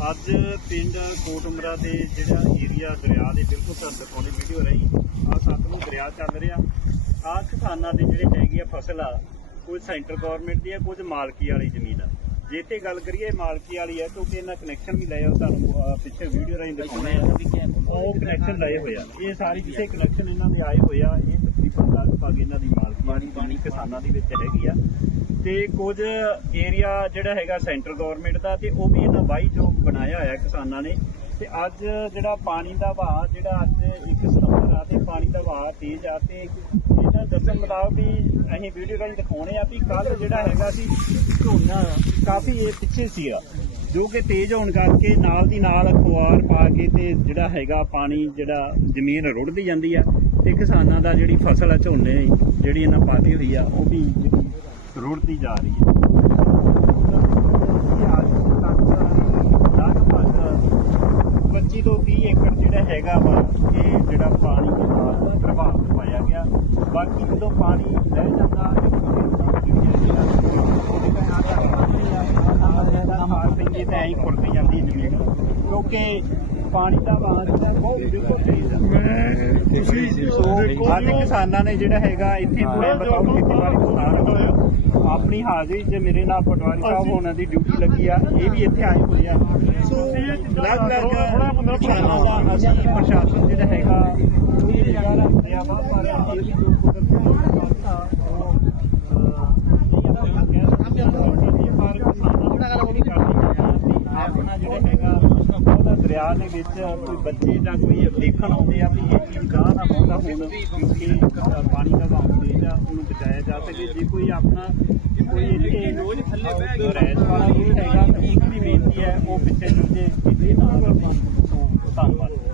ਅੱਜ ਪਿੰਡ ਕੋਟਮਰਾ ਦੇ ਜਿਹੜਾ ਏਰੀਆ ਦਰਿਆ ਦੇ ਬਿਲਕੁਲ ਤੁਹਾਨੂੰ ਦਿਖਾਉਣੀ ਵੀਡੀਓ ਰਹੀ। ਆ ਨੂੰ ਦਰਿਆ ਚੱਲ ਰਿਹਾ। ਆ ਕਿਸਾਨਾਂ ਦੇ ਜਿਹੜੇ ਹੈਗੇ ਆ ਫਸਲ ਆ, ਕੁਝ ਸੈਂਟਰ ਗਵਰਨਮੈਂਟ ਦੀ ਆ, ਕੁਝ ਮਾਲਕੀ ਵਾਲੀ ਜ਼ਮੀਨ ਆ। ਜੇ ਤੇ ਗੱਲ ਕਰੀਏ ਮਾਲਕੀ ਵਾਲੀ ਹੈ ਕਿਉਂਕਿ ਇਹਨਾਂ ਕਨੈਕਸ਼ਨ ਵੀ ਲਏ ਆ ਉਹ ਤੁਹਾਨੂੰ ਪਿੱਛੇ ਵੀਡੀਓ ਰਾਹੀਂ ਦਿਖਾਉਣੇ ਆ। ਉਹ ਕਨੈਕਸ਼ਨ ਲਏ ਹੋਏ ਆ। ਇਹ ਸਾਰੀ ਜਿੱਥੇ ਕਨੈਕਸ਼ਨ ਇਹਨਾਂ ਦੇ ਆਏ ਹੋਏ ਆ। ਇਹ ਤਕਰੀਬਨ ਲਗਭਗ ਇਹਨਾਂ ਦੀ ਮਾਲਕੀ ਵਾਲੀ ਪਾਣੀ ਕਿਸਾਨਾਂ ਦੀ ਵਿੱਚ ਹੈਗੀ ਆ। ਤੇ ਕੁਝ ਏਰੀਆ ਜਿਹੜਾ ਹੈਗਾ ਸੈਂਟਰ ਗਵਰਨਮੈਂਟ ਦਾ ਤੇ ਉਹ ਵੀ ਇਹਨਾਂ ਵਾਹੀ ਜੋਗ ਬਣਾਇਆ ਹੋਇਆ ਕਿਸਾਨਾਂ ਨੇ। ਤੇ ਅੱਜ ਜਿਹੜਾ ਪਾਣੀ ਦਾ ਵਹਾਅ, ਜਿਹੜਾ ਅੱਜ 1 ਸਤੰਬਰ ਆ ਤੇ ਪਾਣੀ ਦਾ ਵਹਾਅ ਤੇਜ਼ ਆ ਤੇ ਇਹਨਾਂ ਦੱਸਣ ਮੁਤਾਬਕ ਵੀ ਅਸੀਂ ਵੀਡੀਓ ਰਾਹੀਂ ਦਿਖਾਉਣੇ ਆ ਵੀ ਕੱਲ ਜਿਹੜਾ ਹੈਗਾ ਸੀ ਝੋਨਾ ਕਾਫੀ ਇਹ ਪਿੱਛੇ ਸੀਗਾ ਜੋ ਕਿ ਤੇਜ਼ ਹੋਣ ਕਰਕੇ ਨਾਲ ਦੀ ਨਾਲ ਖੁਆਰ ਪਾ ਕੇ ਤੇ ਜਿਹੜਾ ਹੈਗਾ ਪਾਣੀ ਜਿਹੜਾ ਜ਼ਮੀਨ ਰੁੜਦੀ ਜਾਂਦੀ ਆ ਤੇ ਕਿਸਾਨਾਂ ਦਾ ਜਿਹੜੀ ਫਸਲ ਆ ਝੋਨੇ ਜਿਹੜੀ ਇਹਨਾਂ ਪਾਤੀ ਹੋਈ ਆ, ਉਹ ਵੀ ਰੁੜਦੀ ਜਾ ਰਹੀ ਹੈ। 25 ਤੋਂ 30 ਏਕੜ ਜਿਹੜਾ ਹੈਗਾ ਵਾ ਇਹ ਜਿਹੜਾ ਪਾਣੀ ਦੇ ਨਾਲ ਪ੍ਰਭਾਵਿਤ ਪਾਇਆ ਗਿਆ। ਬਾਕੀ ਜਦੋਂ ਪਾਣੀ ਰਹਿ ਜਾਂਦਾ ਪੈਂਦੀ ਤੇ ਐਂ ਖੁਰਦੀ ਜਾਂਦੀ ਜ਼ਮੀਨ ਕਿਉਂਕਿ ਪਾਣੀ ਦਾ ਵਹਾਅ ਜਿਹੜਾ ਬਹੁਤ ਤੇਜ਼ ਆ ਤੁਸੀਂ ਸੋ ਅੱਜ ਕਿਸਾਨਾਂ ਨੇ ਜਿਹੜਾ ਹੈਗਾ ਇੱਥੇ ਖੇਤੀਬਾੜੀ ਕਿਸਾਨ ਆਪਣੀ ਹਾਜ਼ਰੀ 'ਚ ਮੇਰੇ ਨਾਲ ਪਟਵਾਰੀ ਸਾਹਿਬ ਹੋਣਾ ਦੀ ਡਿਊਟੀ ਲੱਗੀ ਆ ਇਹ ਵੀ ਇੱਥੇ ਆਏ ਹੋਏ ਆ। ਸੋ ਲੱਗ ਲੱਗ ਦਾ ਅਸੀਂ ਪ੍ਰਸ਼ਾਸਨ ਜਿਹੜਾ ਹੈਗਾ ਉਹ ਇਹ ਜਗ੍ਹਾ ਰੱਖਦੇ ਆ ਪਰ ਇਹ ਵੀ ਜੋ ਕੁਦਰਤੀ ਉਹ ਦਾ ਉਹ ਨਹੀਂ ਕਰਦੇ ਆਪਣਾ ਜਿਹੜਾ ਹੈਗਾ ਉਹਦਾ ਦਰਿਆ ਦੇ ਵਿੱਚ ਕੋਈ ਬੱਚੇ ਜਾਂ ਕੋਈ ਦੇਖਣ ਆਉਂਦੇ ਆ ਵੀ ਇਹ ਚੀਜ਼ ਗਾਹ ਨਾ ਪਾਉਂਦਾ ਹੁਣ ਕਿਉਂਕਿ ਪਾਣੀ ਦਾ ਵਹਾਅ ਤੇਜ਼ ਆ ਉਹਨੂੰ ਬਚਾਇਆ ਜਾ ਸਕੇ। ਜੇ ਕੋਈ ਆਪਣਾ ਕੋਈ ਜਿਹੜੀ ਰੋਜ਼ ਥੱਲੇ ਬਹਿ ਗਈ ਰੈਸ ਵਾਲਾ ਇਹ ਹੈਗਾ। ਦੀ ਬੇਨਤੀ ਹੈ ਉਹ ਪਿੱਛੇ ਜੁੜੇ ਕਿਤੇ ਨਾ ਧੰਨਵਾਦ।